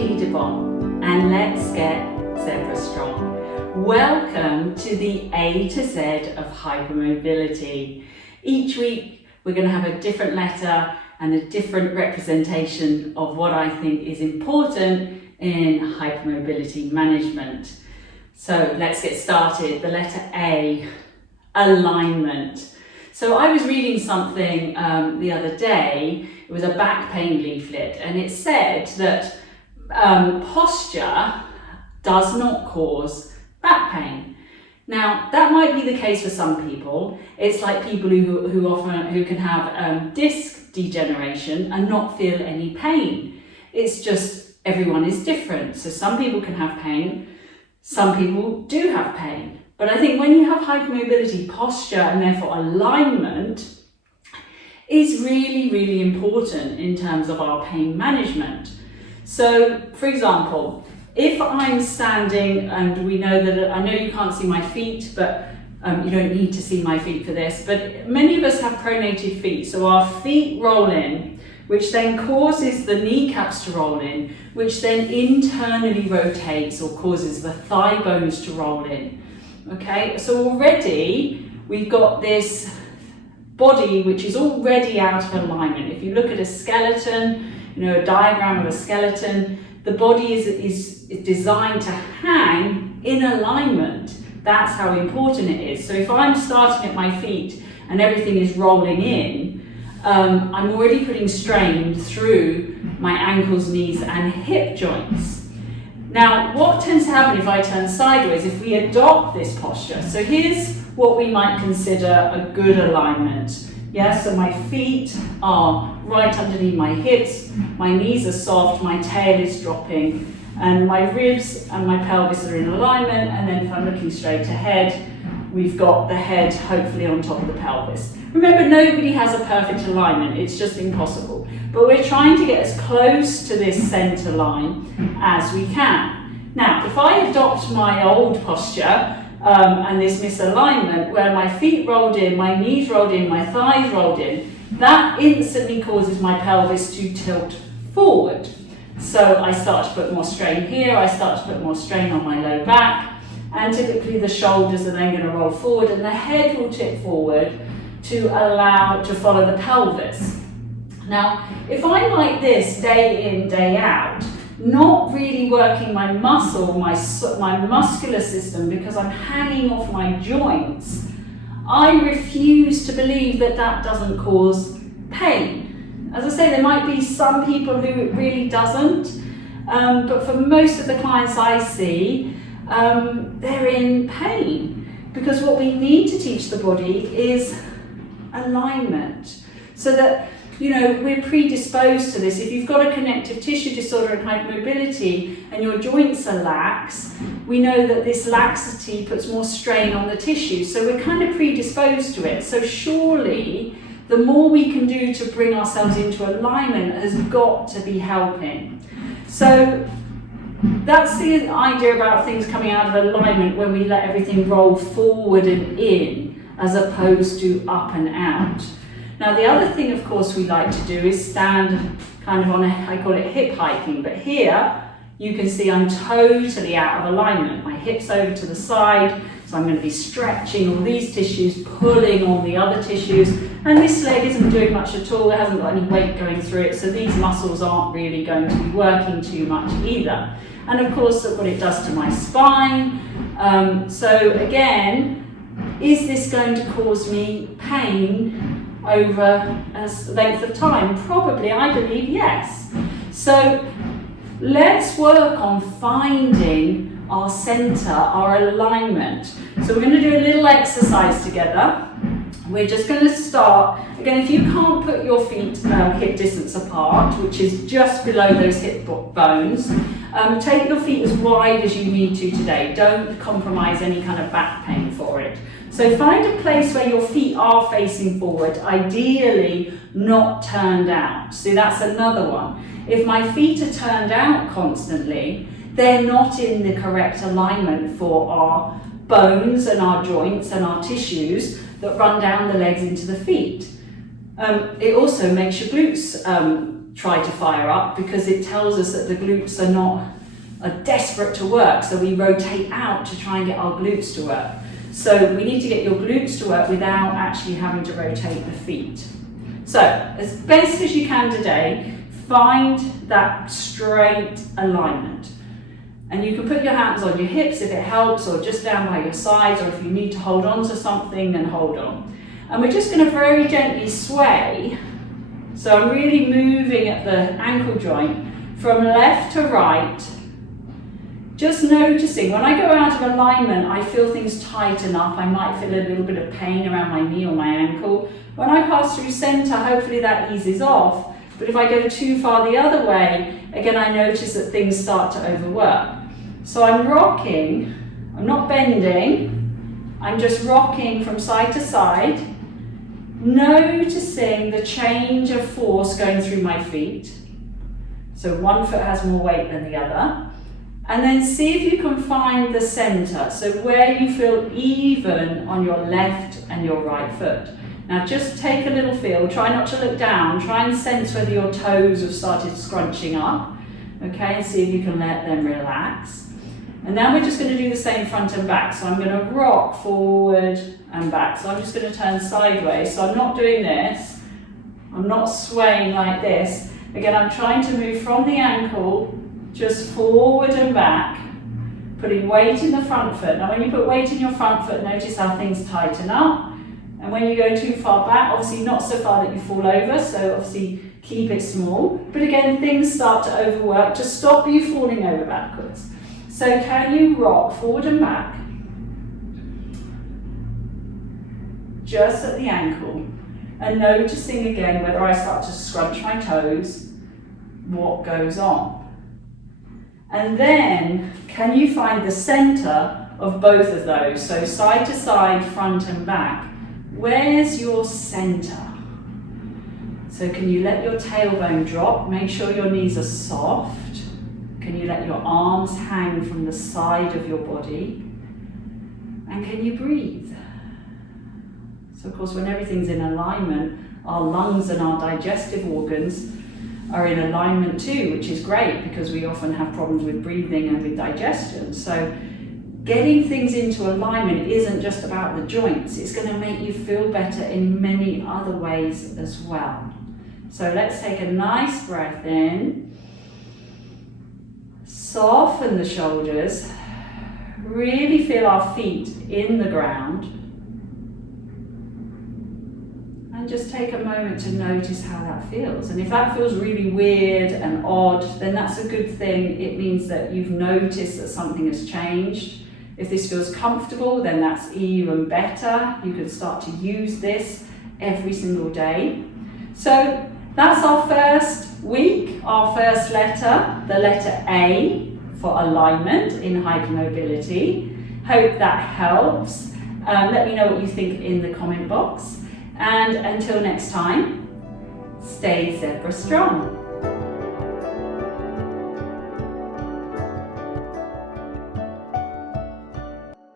Jeannie and let's get Zebra Strong. Welcome to the A to Z of hypermobility. Each week we're going to have a different letter and a different representation of what I think is important in hypermobility management. So let's get started. The letter A, alignment. So I was reading something the other day. It was a back pain leaflet, and it said that posture does not cause back pain. Now that might be the case for some people. It's like people who can have disc degeneration and not feel any pain. It's just everyone is different. So some people can have pain, some people do have pain. But I think when you have hypermobility, posture and therefore alignment is really, really important in terms of our pain management. So, for example, if I'm standing, and we know that, I know you can't see my feet, but you don't need to see my feet for this, but many of us have pronated feet. So our feet roll in, which then causes the kneecaps to roll in, which then internally rotates or causes the thigh bones to roll in. Okay, so already we've got this body which is already out of alignment. If you look at a skeleton, a diagram of a skeleton, the body is designed to hang in alignment. That's how important it is. So if I'm starting at my feet and everything is rolling in, I'm already putting strain through my ankles, knees and hip joints. Now, what tends to happen if I turn sideways, if we adopt this posture? So here's what we might consider a good alignment. Yeah, so my feet are right underneath my hips, my knees are soft, my tail is dropping, and my ribs and my pelvis are in alignment. And then if I'm looking straight ahead, we've got the head hopefully on top of the pelvis. Remember, nobody has a perfect alignment, it's just impossible. But we're trying to get as close to this center line as we can. Now, if I adopt my old posture and this misalignment where my feet rolled in, my knees rolled in, my thighs rolled in, that instantly causes my pelvis to tilt forward. So I start to put more strain here, I start to put more strain on my low back, and typically the shoulders are then going to roll forward and the head will tip forward to allow to follow the pelvis. Now, if I'm like this day in, day out, not really working my muscle, my muscular system, because I'm hanging off my joints, I refuse to believe that that doesn't cause pain. As I say, there might be some people who it really doesn't, but for most of the clients I see, they're in pain, because what we need to teach the body is alignment, so that we're predisposed to this. If you've got a connective tissue disorder and hypermobility and your joints are lax, we know that this laxity puts more strain on the tissue, so we're kind of predisposed to it. So surely the more we can do to bring ourselves into alignment has got to be helping. So that's the idea about things coming out of alignment when we let everything roll forward and in, as opposed to up and out. Now the other thing, of course, we like to do is stand kind of on I call it hip hiking, but here you can see I'm totally out of alignment. My hips over to the side, so I'm going to be stretching all these tissues, pulling on the other tissues, and this leg isn't doing much at all, it hasn't got any weight going through it, so these muscles aren't really going to be working too much either. And of course, look what it does to my spine. So again, is this going to cause me pain over a length of time? Probably, I believe, yes. So let's work on finding our center, our alignment. So we're going to do a little exercise together. We're just going to start, again, if you can't put your feet hip distance apart, which is just below those hip bones, take your feet as wide as you need to today. Don't compromise any kind of back pain for it. So find a place where your feet are facing forward, ideally not turned out. See, that's another one. If my feet are turned out constantly, they're not in the correct alignment for our bones and our joints and our tissues that run down the legs into the feet. It also makes your glutes try to fire up, because it tells us that the glutes are desperate to work, so we rotate out to try and get our glutes to work. So we need to get your glutes to work without actually having to rotate the feet. So as best as you can today, find that straight alignment. And you can put your hands on your hips if it helps, or just down by your sides, or if you need to hold on to something, then hold on. And we're just going to very gently sway. So I'm really moving at the ankle joint from left to right. Just noticing, when I go out of alignment, I feel things tighten up. I might feel a little bit of pain around my knee or my ankle. When I pass through center, hopefully that eases off. But if I go too far the other way, again, I notice that things start to overwork. So I'm rocking, I'm not bending, I'm just rocking from side to side, noticing the change of force going through my feet. So one foot has more weight than the other. And then see if you can find the center, so where you feel even on your left and your right foot. Now just take a little feel, try not to look down, try and sense whether your toes have started scrunching up, okay, and see if you can let them relax. And now we're just going to do the same front and back, so I'm going to rock forward and back. So I'm just going to turn sideways, so I'm not doing this, I'm not swaying like this. Again, I'm trying to move from the ankle just forward and back, putting weight in the front foot. Now when you put weight in your front foot, notice how things tighten up. And when you go too far back, obviously not so far that you fall over, so obviously keep it small. But again, things start to overwork to stop you falling over backwards. So can you rock forward and back, just at the ankle, and noticing again whether I start to scrunch my toes, what goes on. And then, can you find the center of both of those? So side to side, front and back. Where's your center? So can you let your tailbone drop? Make sure your knees are soft. Can you let your arms hang from the side of your body? And can you breathe? So of course, when everything's in alignment, our lungs and our digestive organs are in alignment too, which is great because we often have problems with breathing and with digestion. So getting things into alignment isn't just about the joints, it's going to make you feel better in many other ways as well. So let's take a nice breath in, soften the shoulders, really feel our feet in the ground. And just take a moment to notice how that feels. And if that feels really weird and odd, then that's a good thing. It means that you've noticed that something has changed. If this feels comfortable, then that's even better. You can start to use this every single day. So that's our first week, our first letter, the letter A for alignment in hypermobility. Hope that helps. Let me know what you think in the comment box. And until next time, stay zebra strong.